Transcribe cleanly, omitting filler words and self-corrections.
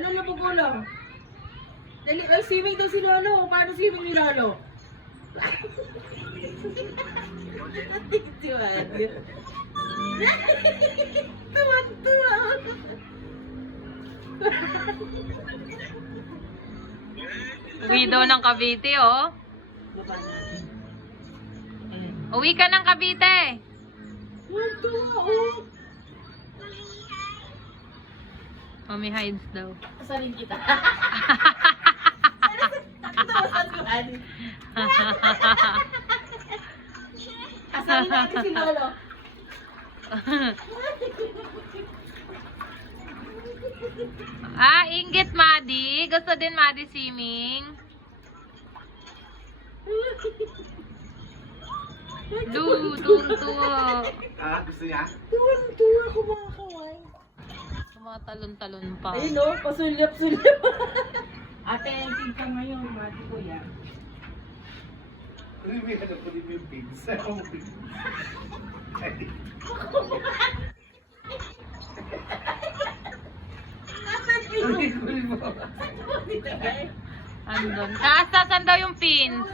Ano na pagulang? Dali, ay, swimming daw si Lolo. Paano swimming ni Lolo? Tuwan-tuwa. Uwi daw ng Cavite, oh. Uwi ka ng Cavite. Tuwan-tuwa, oh. Mommy hides daw. Kasalin kita. Kasalin natin si Lolo. Inggit, Madi. Gusto din, Madi, swimming. Tuwa. Gusto niya? Tuwan-tuwa ko mga kaway. Tumatalon-talon pa. Ayun o, pasulyap-sulyap. Ate, entig ka ngayon, mati ko yan. Ano yung yung pizza? Andun. Taas, saan daw yung pins?